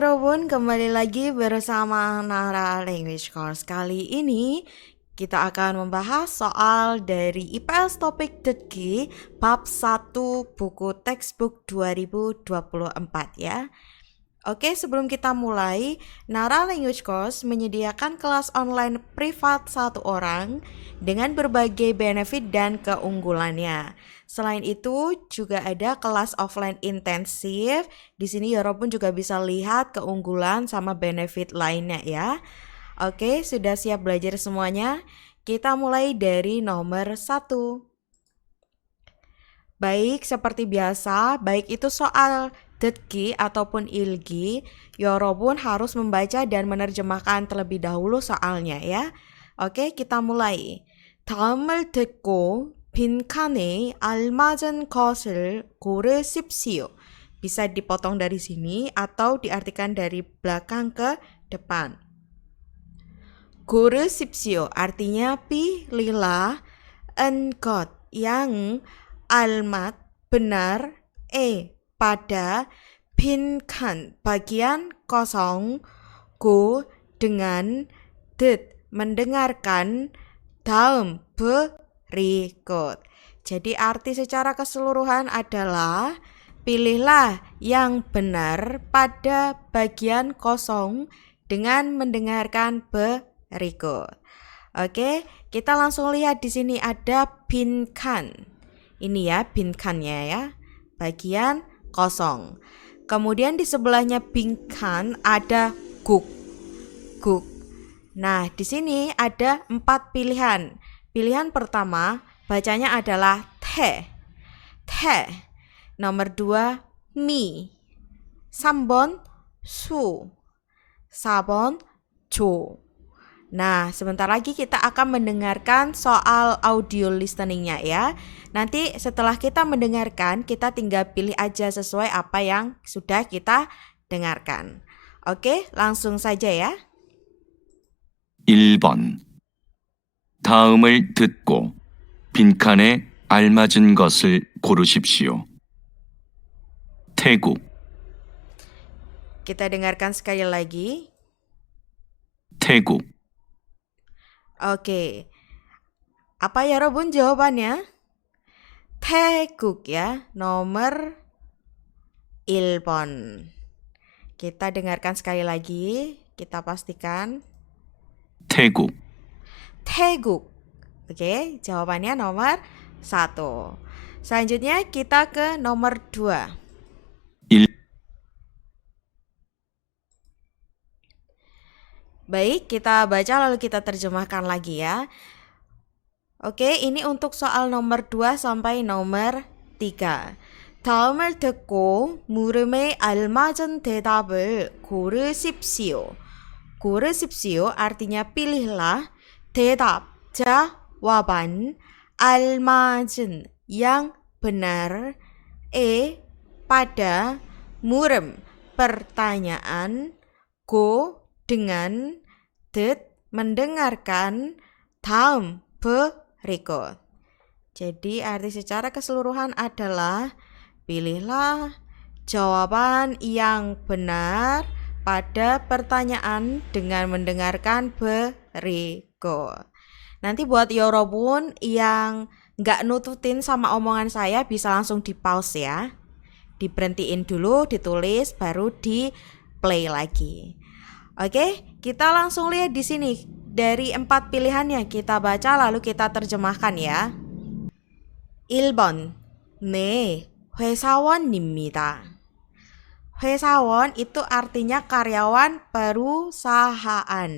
여러분, kembali lagi bersama Nara Language Course. Kali ini kita akan membahas soal dari IPS Topik Dedgi bab 1 buku textbook 2024 ya. Oke, sebelum kita mulai, Nara Language Course menyediakan kelas online privat 1 orang dengan berbagai benefit dan keunggulannya. Selain itu, juga ada kelas offline intensif. Di sini Yorobun juga bisa lihat keunggulan sama benefit lainnya ya. Oke, sudah siap belajar semuanya? Kita mulai dari nomor 1. Baik, seperti biasa, baik itu soal Dedgi ataupun Ilgi, Yorobun harus membaca dan menerjemahkan terlebih dahulu soalnya ya. Oke, kita mulai. 다음을 듣고 빈칸에 알맞은 것을 고르십시오. Bisa dipotong dari sini atau diartikan dari belakang ke depan. 고르십시오 artinya pilihlah engkot yang almat benar pada 빈칸 bagian kosong go dengan 듣 mendengarkan daum berikut. Jadi arti secara keseluruhan adalah pilihlah yang benar pada bagian kosong dengan mendengarkan berikut. Oke, kita langsung lihat di sini ada 빈칸. Ini ya 빈칸nya ya, bagian kosong. Kemudian di sebelahnya 빈칸 ada guk. Guk. Nah, di sini ada 4 pilihan. Pilihan pertama bacanya adalah te. Te. Nomor 2 mi. 3번 수. 4번 조. Nah, sebentar lagi kita akan mendengarkan soal audio listeningnya ya. Nanti setelah kita mendengarkan, kita tinggal pilih aja sesuai apa yang sudah kita dengarkan. Oke, langsung saja ya. 1번. 다음을 듣고 빈칸에 알맞은 것을 고르십시오. 태국, Kita dengarkan sekali lagi. 태국, Oke. Apa ya Robun jawabannya? 태국 ya, nomor 1번. Kita dengarkan sekali lagi, kita pastikan. 태국, 태국. Oke, jawabannya nomor 1. Selanjutnya kita ke nomor 2. 1, Baik, kita baca lalu kita terjemahkan lagi ya. Oke, ini untuk soal nomor 2 sampai nomor 3. 다음을 듣고 물음에 알맞은 대답을 고르십시오. 고르십시오 artinya pilihlah, 대답 jawaban, 알맞은 yang benar, pada, 물음 pertanyaan, go dengan, 듣 mendengarkan, 다음 berikut. Jadi arti secara keseluruhan adalah pilihlah jawaban yang benar pada pertanyaan dengan mendengarkan berikut. Nanti buat Yorobun yang nggak nututin sama omongan saya bisa langsung di pause ya. Diberhentiin dulu, ditulis, baru di play lagi. Oke, kita langsung lihat di sini. Dari 4 pilihannya kita baca lalu kita terjemahkan ya. 1번. 네, 회사원입니다. 회사원 itu artinya karyawan perusahaan.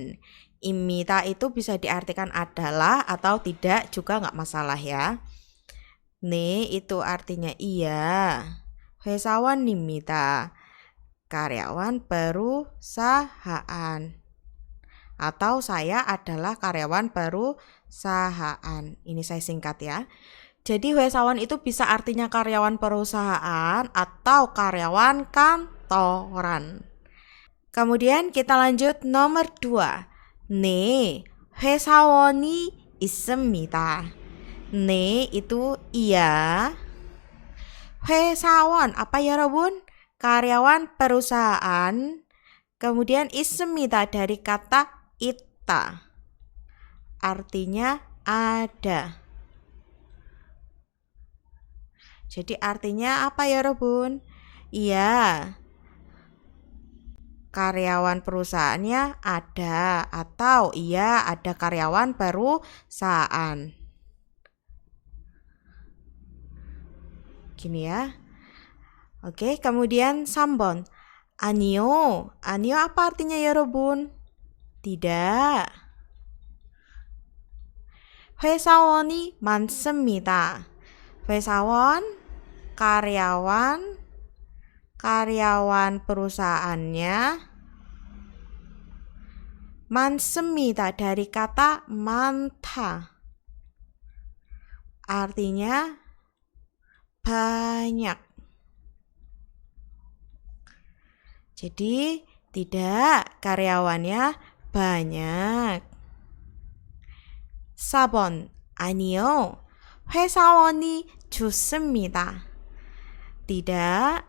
Imita itu bisa diartikan adalah atau tidak juga nggak masalah ya. 네 itu artinya iya. 회사원입니다. Karyawan perusahaan. Atau saya adalah karyawan perusahaan. Ini saya singkat ya. Jadi 회사원 itu bisa artinya karyawan perusahaan atau karyawan kantoran. Kemudian kita lanjut nomor 2. 네, 회사원이 있습니다. 네 itu iya. 회사원 apa ya Robun? Karyawan perusahaan. Kemudian 있습니다 dari kata 있다. Artinya ada. Jadi artinya apa ya, 여러분? Iya. Karyawan perusahaannya ada atau iya ada karyawan perusahaan. Gini ya. Oke, kemudian 3번. 아니요. 아니요 apa artinya ya, 여러분? Tidak. 회사원이 많습니다. 회사원 karyawan perusahaannya 많습니다 dari kata 많다. Artinya banyak. Jadi tidak, karyawannya banyak. 4번. 아니요. 회사원이 좋습니다. Tidak.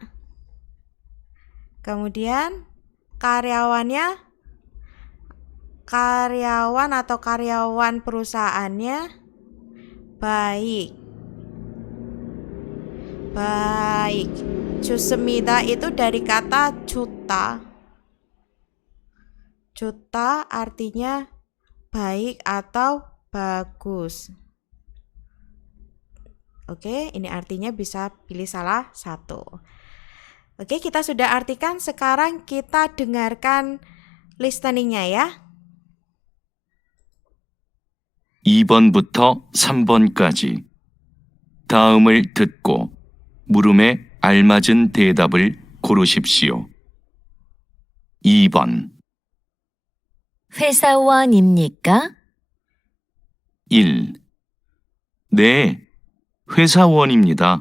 Kemudian karyawan atau karyawan perusahaannya baik. Baik. 좋습니다 itu dari kata 좋다. 좋다 artinya baik atau bagus. Oke, ini artinya bisa pilih salah satu. Oke, kita sudah artikan. Sekarang kita dengarkan listeningnya ya. 2번부터 3번까지 다음을 듣고 물음에 알맞은 대답을 고르십시오. 2번 회사원입니까? 1. 네, 회사원입니다.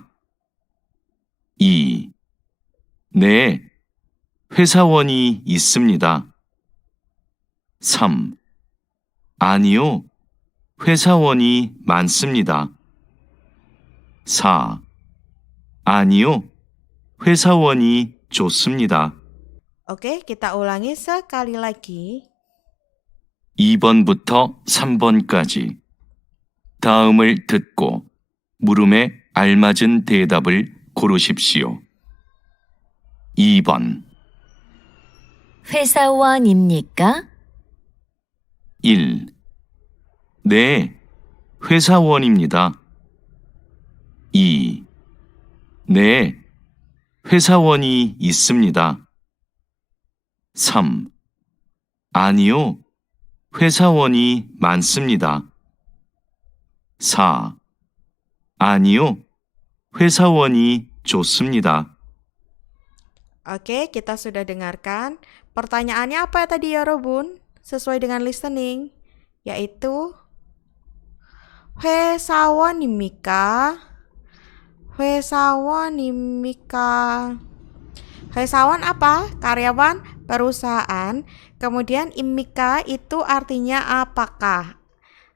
2. 네, 회사원이 있습니다. 3. 아니요, 회사원이 많습니다. 4. 아니요, 회사원이 좋습니다. Oke, kita ulangi sekali lagi. 2번부터 3번까지 다음을 듣고 물음에 알맞은 대답을 고르십시오. 2번 회사원입니까? 1. 네, 회사원입니다. 2. 네, 회사원이 있습니다. 3. 아니요, 회사원이 많습니다. 4. 아니요, 회사원이 좋습니다. Oke, kita sudah dengarkan. Pertanyaannya apa tadi ya, 여러분? Sesuai dengan listening, yaitu 회사원입니까? 회사원입니까? 회사원 apa? Karyawan perusahaan. Kemudian imika itu artinya apakah?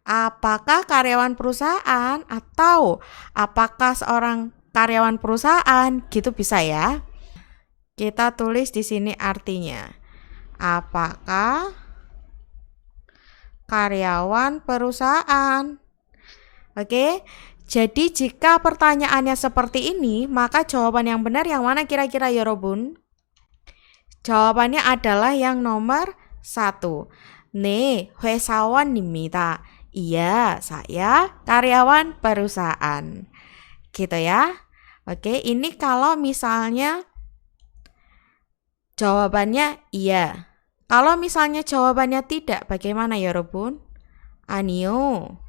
Apakah karyawan perusahaan atau apakah seorang karyawan perusahaan? Gitu bisa ya. Kita tulis di sini artinya. Apakah karyawan perusahaan? Oke. Jadi jika pertanyaannya seperti ini, maka jawaban yang benar yang mana kira-kira ya, 여러분? Jawabannya adalah yang nomor 1. 네, 회사원입니다. Iya, saya karyawan perusahaan. Gitu ya. Oke, ini kalau misalnya jawabannya iya. Kalau misalnya jawabannya tidak, bagaimana ya, 여러분? 아니요.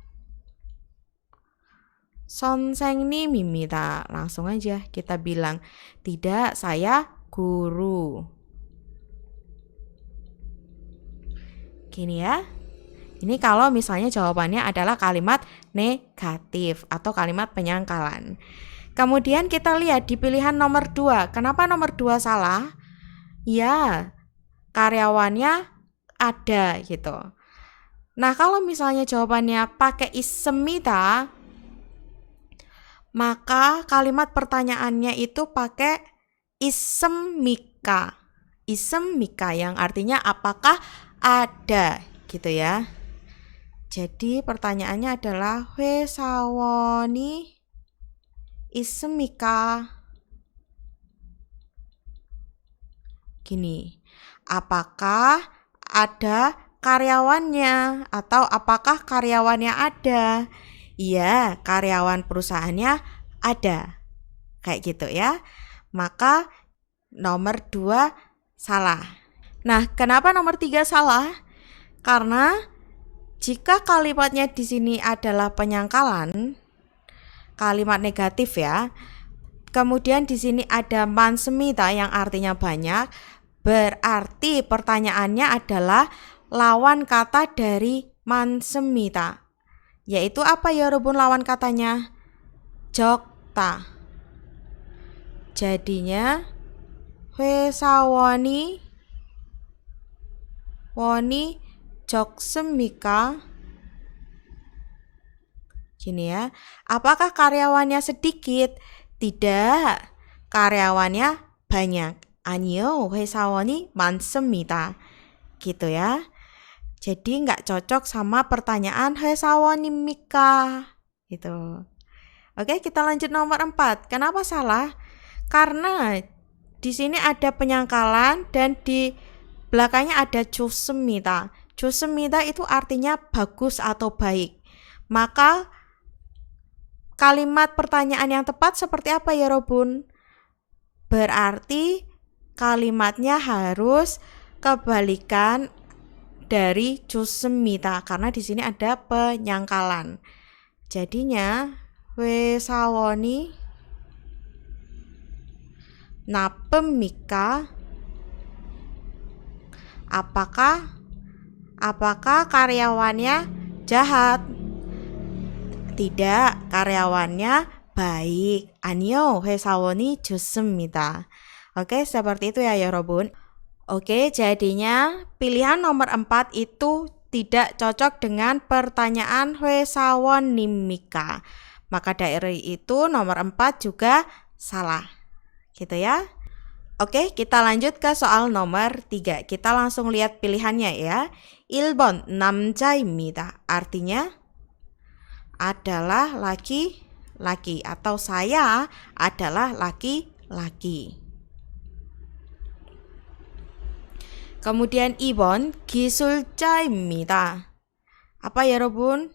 선생님입니다. Langsung aja kita bilang, tidak, saya guru. Gini ya. Ini kalau misalnya jawabannya adalah kalimat negatif atau kalimat penyangkalan. Kemudian kita lihat di pilihan nomor 2. Kenapa nomor 2 salah? Ya, karyawannya ada gitu. Nah, kalau misalnya jawabannya pakai 있습니다, maka kalimat pertanyaannya itu pakai 있습니까. 있습니까 yang artinya apakah ada gitu ya. Jadi pertanyaannya adalah 회사원이 있습니까? Gini, apakah ada karyawannya atau apakah karyawannya ada? Iya, karyawan perusahaannya ada. Kayak gitu ya. Maka nomor 2 salah. Nah, kenapa nomor 3 salah? Karena jika kalimatnya di sini adalah penyangkalan, kalimat negatif ya. Kemudian di sini ada 많습니다 yang artinya banyak, berarti pertanyaannya adalah lawan kata dari 많습니다. Yaitu apa ya Rubun lawan katanya? 적다. Jadinya 회사원이 적습니까? Gini ya, apakah karyawannya sedikit? Tidak, karyawannya banyak. 아니요, 회사원이 많습니다. Gitu ya. Jadi nggak cocok sama pertanyaan 회사원입니까? Gitu. Oke, kita lanjut nomor 4. Kenapa salah? Karena di sini ada penyangkalan dan di belakangnya ada 좋습니다. 좋습니다 itu artinya bagus atau baik. Maka kalimat pertanyaan yang tepat seperti apa ya Robun? Berarti kalimatnya harus kebalikan dari 좋습니다 karena di sini ada penyangkalan. Jadinya 회사원이 나쁩니까? Apakah karyawannya jahat? Tidak, karyawannya baik. 아니요, 회사원이 좋습니다. Oke, seperti itu ya Robun. Oke, jadinya pilihan nomor 4 itu tidak cocok dengan pertanyaan 회사원입니까? Maka dari itu nomor 4 juga salah. Gitu ya. Oke, kita lanjut ke soal nomor 3. Kita langsung lihat pilihannya ya. 1번 남자입니다. Artinya adalah laki-laki atau saya adalah laki-laki. Kemudian 2번 기술자입니다. Apa ya Robun?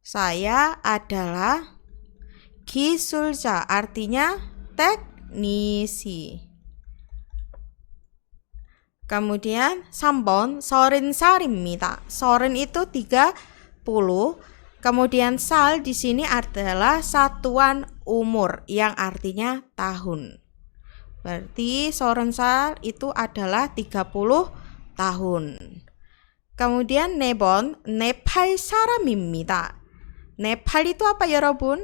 Saya adalah 기술자 artinya teknisi. Kemudian 3번 30살입니다. 30 itu 30. Kemudian sal di sini adalah satuan umur yang artinya tahun. Berarti 30살 itu adalah 30 tahun. Kemudian 4번 네팔 사람입니다. 네팔 itu apa ya Robun?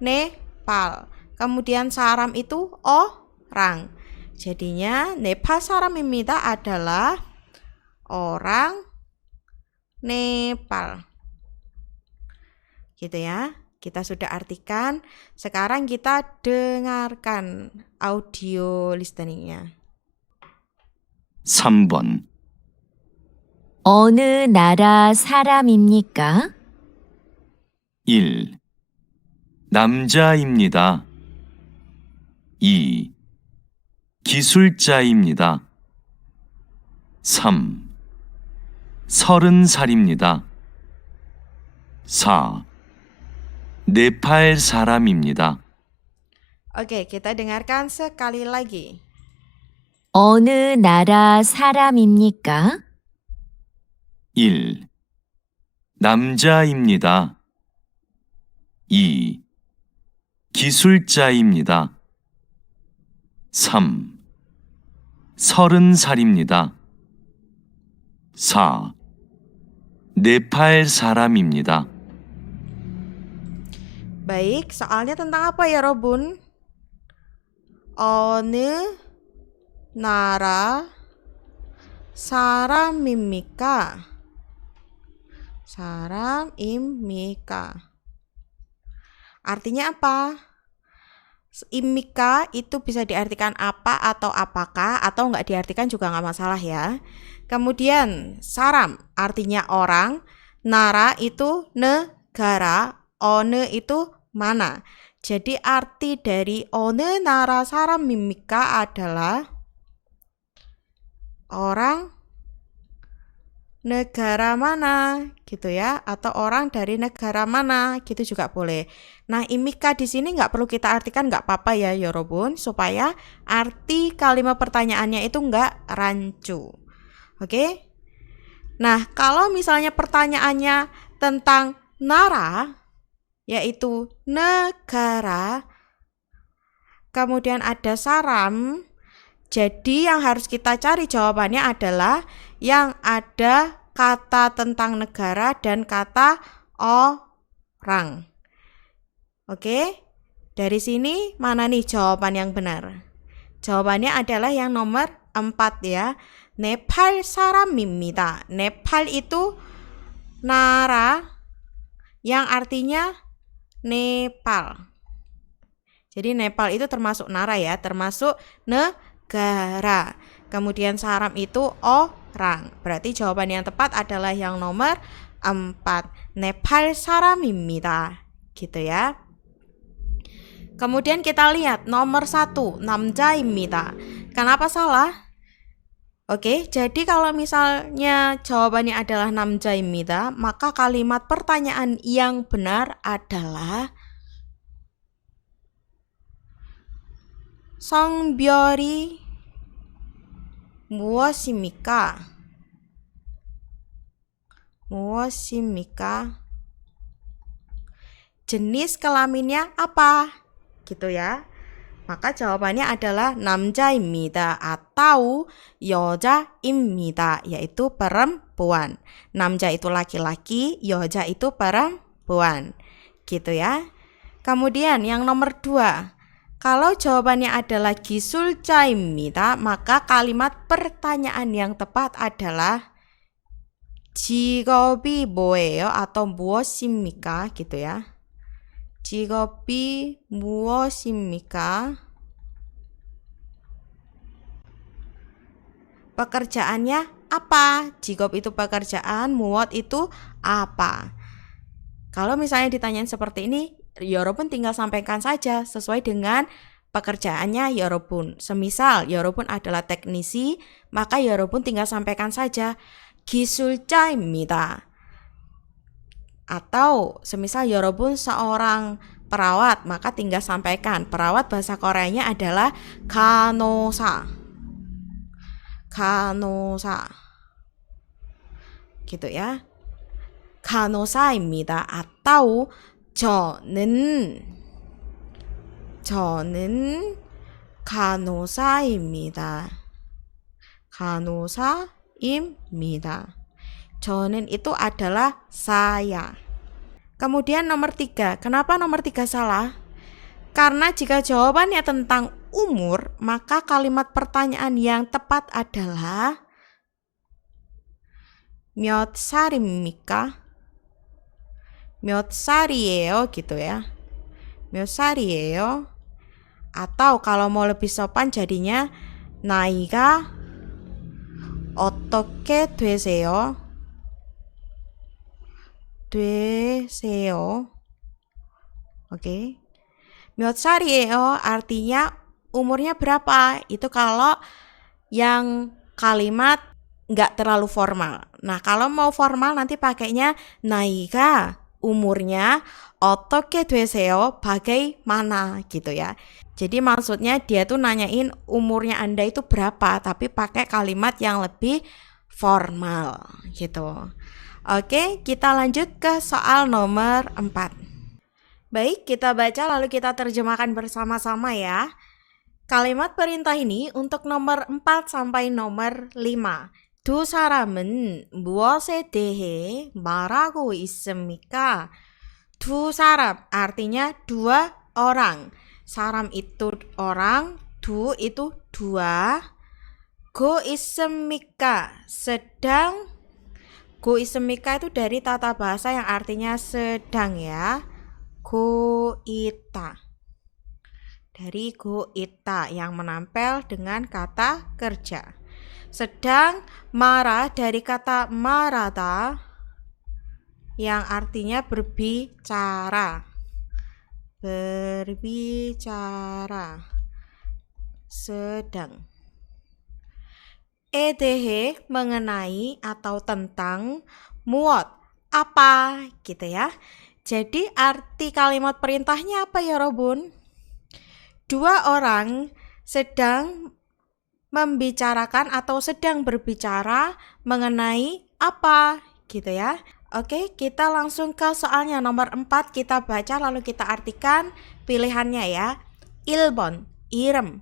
Nepal. Kemudian saram itu orang. Jadinya 네팔 사람입니다 adalah orang Nepal. Gitu ya. Kita sudah artikan. Sekarang kita dengarkan audio listeningnya. 3번. 어느 나라 사람입니까? 1. 남자입니다. 2. 기술자입니다. 3. 30살입니다. 4. 네팔 사람입니다. Oke, kita dengarkan sekali lagi. 어느 나라 사람입니까? 1. 남자입니다. 2. 기술자입니다. 3. 30살입니다. 4. 네팔 사람입니다. Baik, soalnya tentang apa ya Robun? 어느 나라 사람입니까? 사람입니까? Artinya apa? Imika itu bisa diartikan apa atau apakah, atau nggak diartikan juga nggak masalah ya. Kemudian saram artinya orang, nara itu negara, one itu mana. Jadi arti dari one nara saram입니까 adalah orang negara mana gitu ya, atau orang dari negara mana gitu juga boleh. Nah, imika di sini nggak perlu kita artikan, nggak apa-apa ya Yorobun, supaya arti kalimat pertanyaannya itu nggak rancu. Oke? Nah, kalau misalnya pertanyaannya tentang nara, yaitu negara, kemudian ada saram, jadi yang harus kita cari jawabannya adalah yang ada kata tentang negara dan kata orang. Oke, dari sini mana nih jawaban yang benar? Jawabannya adalah yang nomor 4 ya. 네팔 사람입니다. 네팔 itu nara yang artinya Nepal. Jadi Nepal itu termasuk nara ya, termasuk negara. Kemudian saram itu orang. Berarti jawaban yang tepat adalah yang nomor 4. 네팔 사람입니다. Gitu ya. Kemudian kita lihat nomor 1, 남자입니다. Kenapa salah? Oke, jadi kalau misalnya jawabannya adalah 남자입니다, maka kalimat pertanyaan yang benar adalah 성별이 무엇입니까? 무엇입니까? Jenis kelaminnya apa? Gitu ya. Maka jawabannya adalah 남자입니다 atau 여자입니다, yaitu perempuan. 남자 itu laki-laki, 여자 itu perempuan. Gitu ya. Kemudian yang nomor 2. Kalau jawabannya adalah 기술자입니다, maka kalimat pertanyaan yang tepat adalah 직업이 뭐예요? atau 무엇입니까? Gitu ya. 직업이 무엇입니까? Pekerjaannya apa? 직업 itu pekerjaan, muot itu apa? Kalau misalnya ditanyain seperti ini, Yorobun tinggal sampaikan saja sesuai dengan pekerjaannya Yorobun. Semisal Yorobun adalah teknisi, maka Yorobun tinggal sampaikan saja 기술자입니다. Atau semisal Yorobun seorang perawat, maka tinggal sampaikan perawat bahasa Koreanya adalah 간호사. 간호사. Gitu ya. 간호사입니다. atau 저는 간호사입니다. 간호사입니다. 저는 itu adalah saya. Kemudian nomor 3. Kenapa nomor 3 salah? Karena jika jawabannya tentang umur, maka kalimat pertanyaan yang tepat adalah 몇 살입니까? 몇 살이에요 gitu ya. 몇 살이에요? Atau kalau mau lebih sopan jadinya 나이가 어떻게 되세요? Oke. 몇 살이에요 artinya umurnya berapa? Itu kalau yang kalimat nggak terlalu formal. Nah, kalau mau formal nanti pakainya 나이가 umurnya 어떻게 되세요? bagaimana gitu ya. Jadi maksudnya dia tuh nanyain umurnya Anda itu berapa, tapi pakai kalimat yang lebih formal gitu. Oke, kita lanjut ke soal nomor 4. Baik, kita baca lalu kita terjemahkan bersama-sama ya. Kalimat perintah ini untuk nomor 4 sampai nomor 5. 두 사람은 무엇에 대해 말하고 있습니까? 두 사람 artinya dua orang. 사람 itu orang, 두 itu dua. 고 있습니까? sedang. 고 있습니까 itu dari tata bahasa yang artinya sedang ya. 고 있다. dari go ita yang menempel dengan kata kerja. Sedang marah dari kata marata yang artinya berbicara. Berbicara. Sedang. Edehe mengenai atau tentang, muot apa gitu ya. Jadi arti kalimat perintahnya apa ya Robun? Dua orang sedang membicarakan atau sedang berbicara mengenai apa gitu ya. Oke, kita langsung ke soalnya nomor 4, kita baca lalu kita artikan pilihannya ya. Ilbon, irem.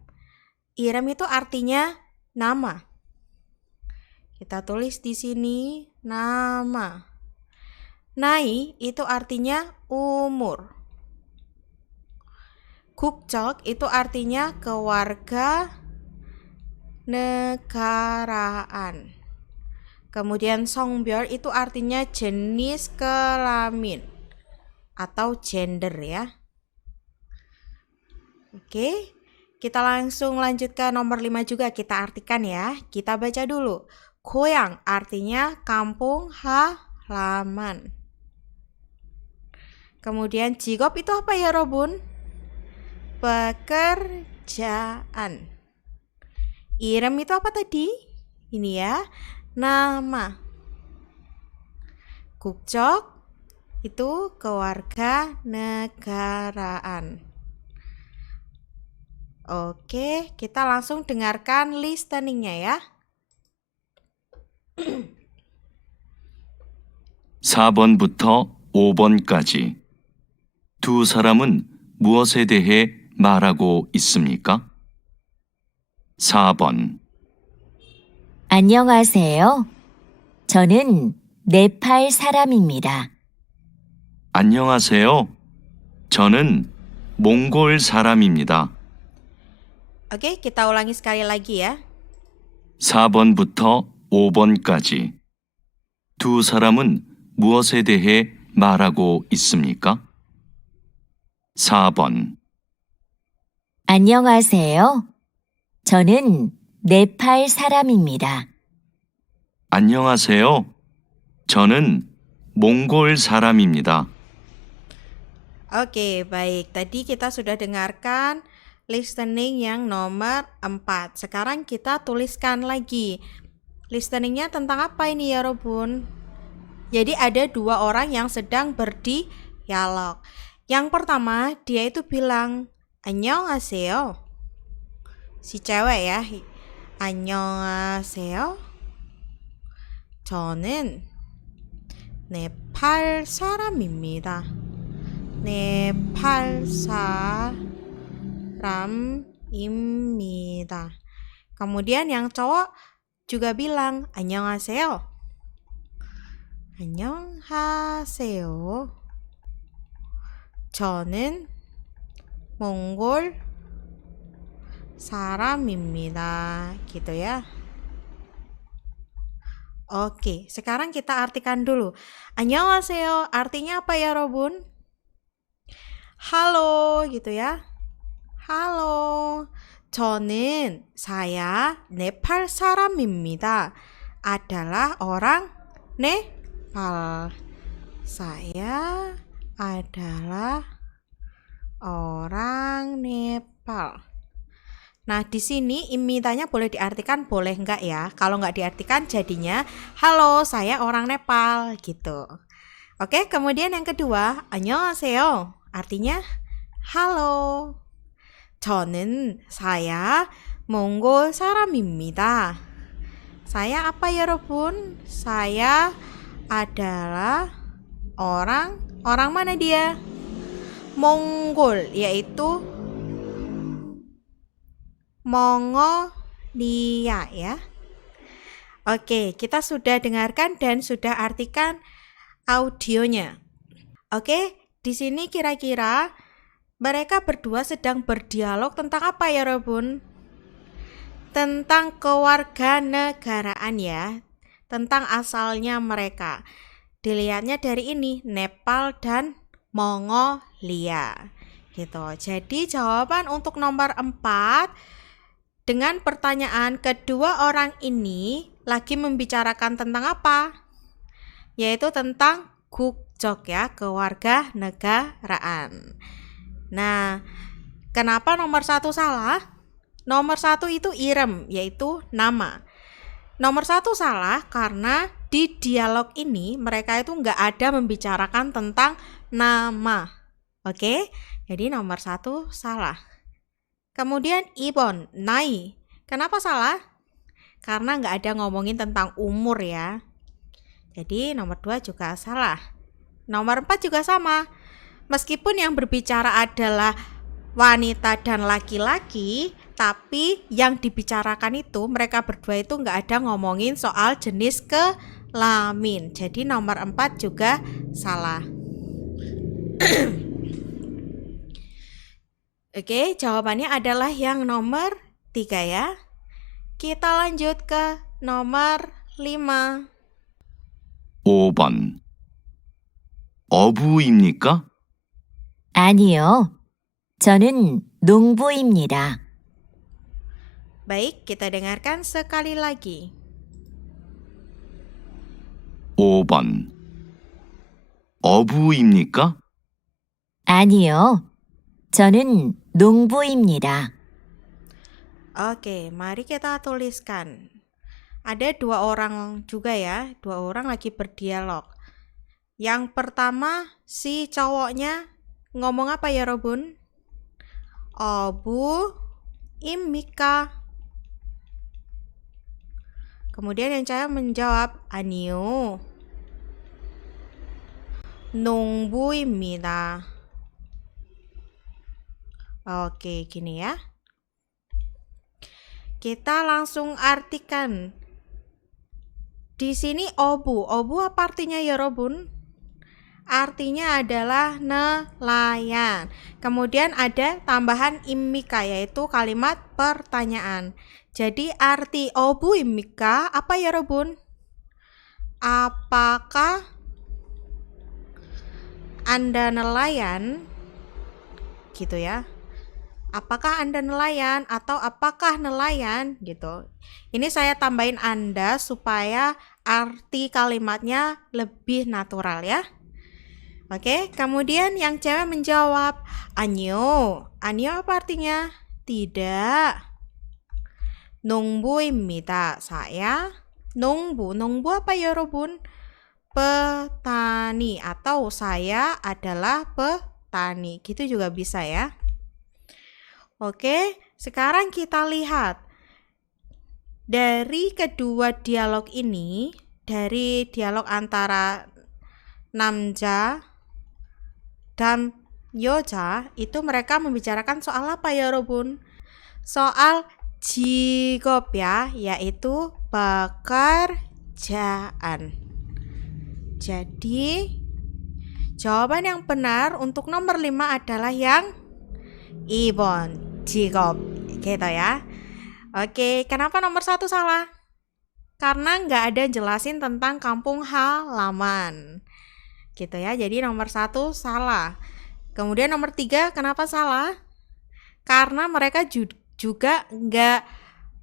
Irem itu artinya nama. Kita tulis di sini nama. Nai itu artinya umur. Kukjok itu artinya keluarga negaraan. Kemudian songbyeol itu artinya jenis kelamin atau gender ya. Oke, kita langsung lanjut ke nomor 5 juga, kita artikan ya. Kita baca dulu. Goyang artinya kampung halaman. Kemudian jigop itu apa ya Robun? Pekerjaan. Irem itu apa tadi? Ini ya, nama. Kukjok itu keluarga negaraan. Oke, kita langsung dengarkan listeningnya ya. 4번부터 5번까지 두 사람은 무엇에 대해 말하고 있습니까? 4번. 안녕하세요. 저는 네팔 사람입니다. 안녕하세요. 저는 몽골 사람입니다. Oke, kita ulangi sekali lagi ya. 4번부터 5번까지 두 사람은 무엇에 대해 말하고 있습니까? 4번. 안녕하세요. 저는 네팔 사람입니다. 안녕하세요. 저는 몽골 사람입니다. Oke, baik. Tadi kita sudah dengarkan listening yang nomor 4. Sekarang kita tuliskan lagi. Listeningnya tentang apa ini ya Robun? Jadi ada dua orang yang sedang berdialog. Yang pertama, dia itu bilang, 안녕하세요. Si cewek ya. 안녕하세요. 저는 네팔 사람입니다. 네팔 사람입니다. Kemudian yang cowok juga bilang 안녕하세요. 안녕하세요. 저는 몽골 사람입니다. Gitu ya. Oke, sekarang kita artikan dulu. 안녕하세요 artinya apa ya Robun? Halo gitu ya. Halo. 저는 saya 네팔 사람입니다. Adalah orang Nepal. Saya adalah orang Nepal. Nah, di sini imitanya boleh diartikan, boleh enggak ya? Kalau enggak diartikan jadinya halo, saya orang Nepal gitu. Oke, kemudian yang kedua, 안녕하세요. Artinya halo. 저는 saya 몽골 사람입니다. Saya apa ya, Robun? Saya adalah orang mana dia? Mongol, yaitu Mongolia ya. Oke, kita sudah dengarkan dan sudah artikan audionya. Oke, di sini kira-kira mereka berdua sedang berdialog tentang apa ya, Robun? Tentang kewarganegaraan ya, tentang asalnya mereka. Dilihatnya dari ini, Nepal dan Mongolia. Gitu. Jadi jawaban untuk nomor 4 dengan pertanyaan kedua orang ini lagi membicarakan tentang apa? Yaitu tentang 국적 ya, kewarganegaraan. Nah, kenapa nomor 1 salah? Nomor 1 itu irem, yaitu nama. Nomor 1 salah karena di dialog ini mereka itu nggak ada membicarakan tentang nama. Oke, jadi nomor 1 salah. Kemudian Ibon, Nai. Kenapa salah? Karena nggak ada ngomongin tentang umur ya. Jadi nomor 2 juga salah. Nomor 4 juga sama. Meskipun yang berbicara adalah wanita dan laki-laki, tapi yang dibicarakan itu mereka berdua itu nggak ada ngomongin soal jenis kelamin. Jadi nomor 4 juga salah. Oke, jawabannya adalah yang nomor 3 ya. Kita lanjut ke nomor 5. 5번. 어부입니까? 아니요. 저는 농부입니다. Baik, kita dengarkan sekali lagi. 5번. 어부입니까? 아니요. 저는 농부입니다. Oke, mari kita tuliskan. Ada 2 orang juga ya, 2 orang lagi berdialog. Yang pertama, si cowoknya ngomong apa ya, Robun? Obu imika. Kemudian yang cewek menjawab, 아니요. 농부입니다. Oke, gini ya. Kita langsung artikan. Di sini obu. Obu apa artinya ya, Robun? Artinya adalah nelayan. Kemudian ada tambahan imika, yaitu kalimat pertanyaan. Jadi arti obu imika apa ya, Robun? Apakah Anda nelayan? Gitu ya. Apakah Anda nelayan atau apakah nelayan gitu. Ini saya tambahin Anda supaya arti kalimatnya lebih natural ya. Oke, kemudian yang cewek menjawab, 아니요. 아니요 apa artinya? Tidak. 농부입니다. Saya 농부. 농부 apa ya, 여러분? Petani atau saya adalah petani. Gitu juga bisa ya. Oke, sekarang kita lihat dari kedua dialog ini, dari dialog antara 남자 dan 여자, itu mereka membicarakan soal apa ya, 여러분? Soal 직업 ya, yaitu pekerjaan. Jadi jawaban yang benar untuk nomor 5 adalah yang 2번 직업 gitu ya. Oke, kenapa nomor 1 salah? Karena nggak ada jelasin tentang kampung halaman gitu ya. Jadi nomor 1 salah. Kemudian nomor 3 kenapa salah? Karena mereka juga nggak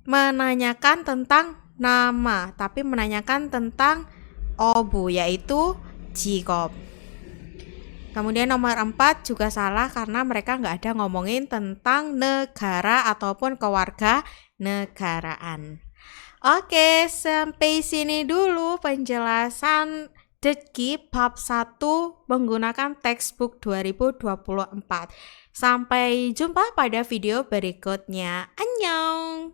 menanyakan tentang nama, tapi menanyakan tentang obu, yaitu 직업. Kemudian nomor 4 juga salah karena mereka nggak ada ngomongin tentang negara ataupun kewarganegaraan. Oke, sampai sini dulu penjelasan Dedgi bab 1 menggunakan textbook 2024. Sampai jumpa pada video berikutnya. Annyeong!